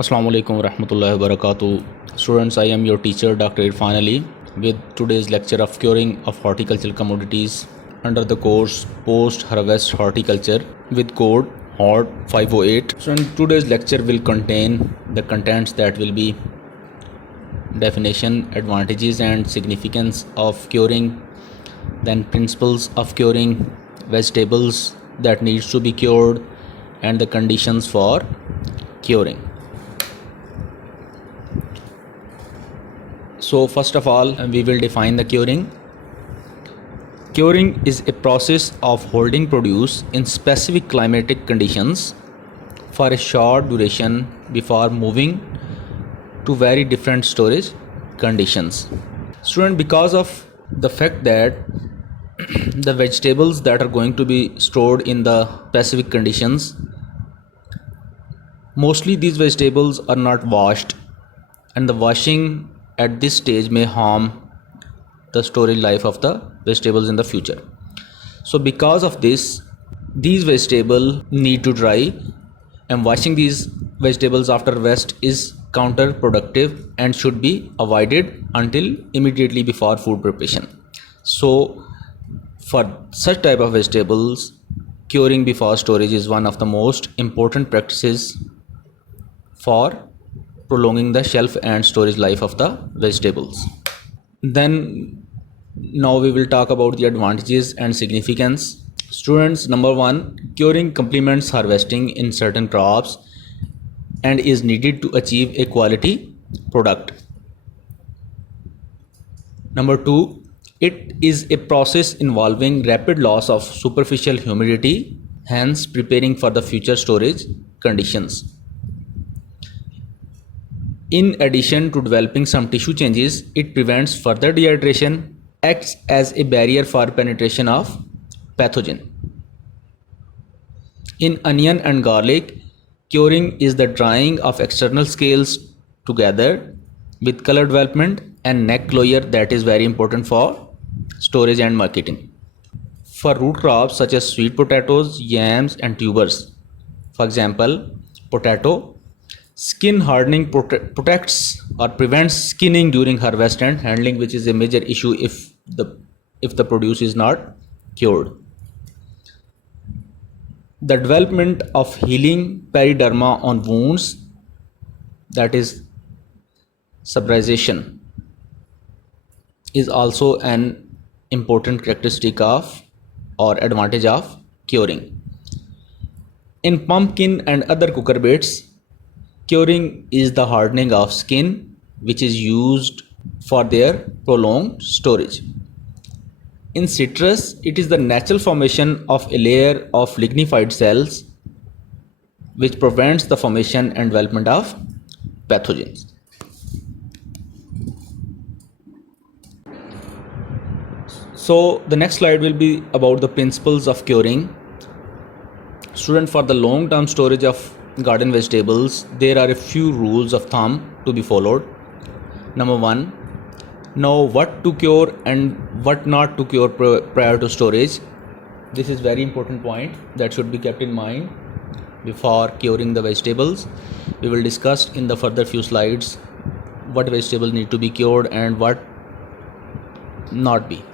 Assalamu alaikum warahmatullahi wabarakatuh. Students, I am your teacher Dr. Irfan Ali with today's lecture of curing of horticultural commodities under the course Post Harvest Horticulture with code HORT 508. So in today's lecture will contain the contents that will be definition, advantages and significance of curing, then principles of curing, vegetables that needs to be cured and the conditions for curing. So first of all, we will define the curing. Curing is a process of holding produce in specific climatic conditions for a short duration before moving to very different storage conditions. Student, because of the fact that the vegetables that are going to be stored in the specific conditions, mostly these vegetables are not washed, and the washing at this stage may harm the storage life of the vegetables in the future. So because of this, these vegetables need to dry, and washing these vegetables after rest is counterproductive and should be avoided until immediately before food preparation. So for such type of vegetables, curing before storage is one of the most important practices for prolonging the shelf and storage life of the vegetables. Then now we will talk about the advantages and significance. Students, number one, curing complements harvesting in certain crops and is needed to achieve a quality product. Number two, it is a process involving rapid loss of superficial humidity, hence preparing for the future storage conditions. In addition to developing some tissue changes, it prevents further dehydration, acts as a barrier for penetration of pathogen. In onion and garlic, curing is the drying of external scales together with color development and neck closure that is very important for storage and marketing. For root crops such as sweet potatoes, yams and tubers, for example, potato, skin hardening protects or prevents skinning during harvest and handling, which is a major issue if the produce is not cured. The development of healing periderma on wounds, that is subrization, is also an important characteristic of or advantage of curing. In pumpkin and other cucurbits, curing is the hardening of skin which is used for their prolonged storage. In citrus, it is the natural formation of a layer of lignified cells which prevents the formation and development of pathogens. So the next slide will be about the principles of curing. Student, for the long-term storage of garden vegetables, there are a few rules of thumb to be followed. Number one, know what to cure and what not to cure prior to storage. This is very important point that should be kept in mind before curing the vegetables. We will discuss in the further few slides what vegetables need to be cured and what not be.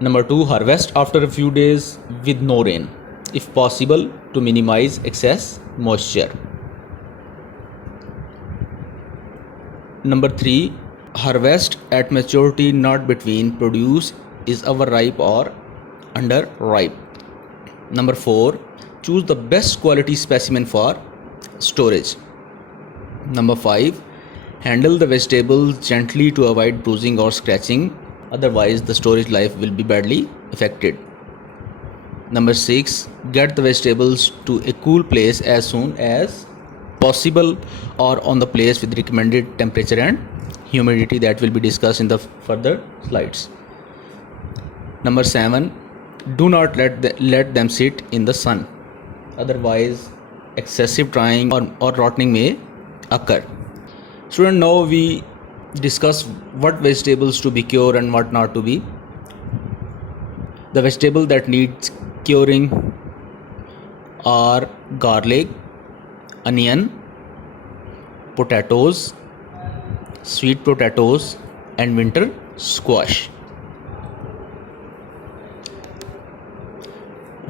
Number two, harvest after a few days with no rain, if possible, to minimize excess moisture. Number three, harvest at maturity, not between produce is overripe or underripe. Number four, choose the best quality specimen for storage. Number five, handle the vegetables gently to avoid bruising or scratching, otherwise the storage life will be badly affected. Number six, get the vegetables to a cool place as soon as possible or on the place with recommended temperature and humidity that will be discussed in the further slides. Number seven, do not let them sit in the sun, otherwise excessive drying or rotting may occur. Student, now we discuss what vegetables to be cured and what not to be. The vegetable that needs curing are garlic, onion, potatoes, sweet potatoes, and winter squash.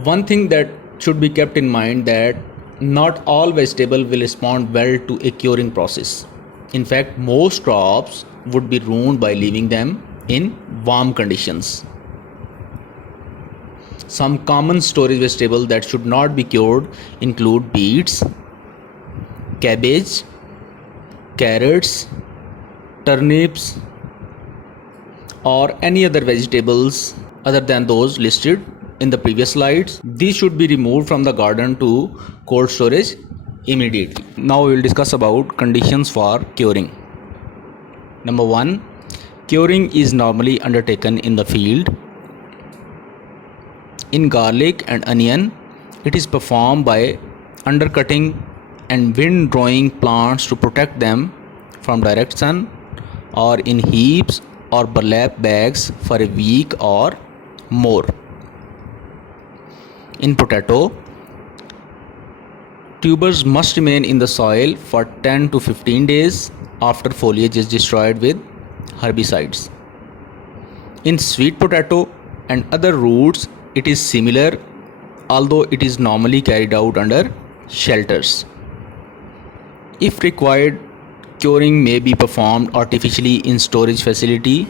One thing that should be kept in mind that not all vegetables will respond well to a curing process. In fact, most crops would be ruined by leaving them in warm conditions. Some common storage vegetables that should not be cured include beets, cabbage, carrots, turnips, or any other vegetables other than those listed in the previous slides. These should be removed from the garden to cold storage immediately. Now we will discuss about conditions for curing. Number 1, curing is normally undertaken in the field. In garlic and onion, it is performed by undercutting and wind drawing plants to protect them from direct sun, or in heaps or burlap bags for a week or more. In potato, tubers must remain in the soil for 10 to 15 days after foliage is destroyed with herbicides. In sweet potato and other roots, it is similar, although it is normally carried out under shelters. If required, curing may be performed artificially in storage facility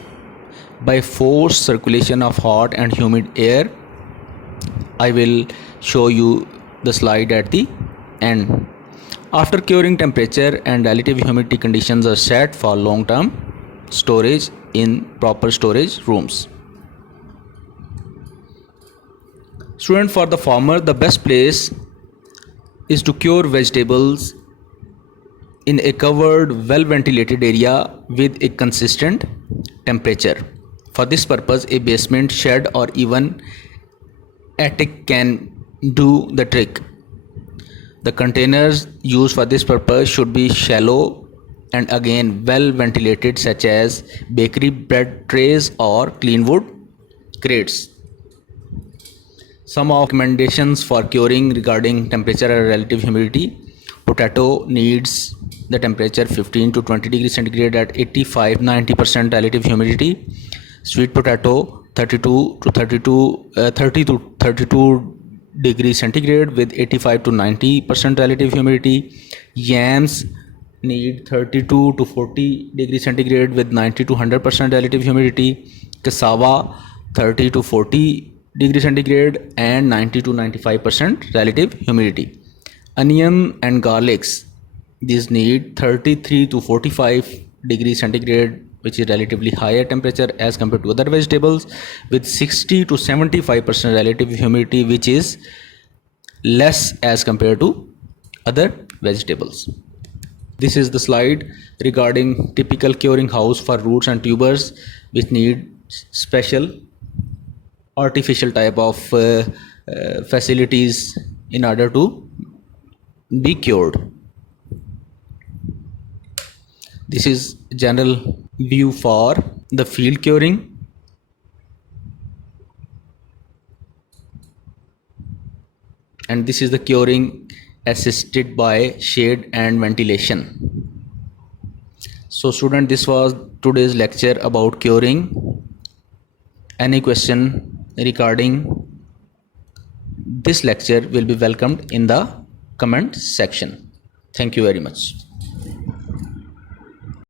by forced circulation of hot and humid air. I will show you the slide at the end. After curing, temperature and relative humidity conditions are set for long-term storage in proper storage rooms. Student, for the farmer, the best place is to cure vegetables in a covered, well-ventilated area with a consistent temperature. For this purpose, a basement, shed, or even attic can do the trick. The containers used for this purpose should be shallow and again well ventilated, such as bakery bread trays or clean wood crates. Some of recommendations for curing regarding temperature and relative humidity. Potato needs the temperature 15 to 20 degrees centigrade at 85-90% relative humidity. Sweet potato 30 to 32 degrees centigrade with 85 to 90% relative humidity. Yams need 32 to 40 degrees centigrade with 90 to 100% relative humidity. Cassava 30 to 40 degrees centigrade and 90 to 95% relative humidity. Onion and garlics, these need 33 to 45 degrees centigrade, which is relatively higher temperature as compared to other vegetables, with 60 to 75% relative humidity, which is less as compared to other vegetables. This is the slide regarding typical curing house for roots and tubers which need special artificial type of facilities in order to be cured. This is general view for the field curing. And this is the curing assisted by shade and ventilation. So student, this was today's lecture about curing. Any question regarding this lecture will be welcomed in the comment section. Thank you very much.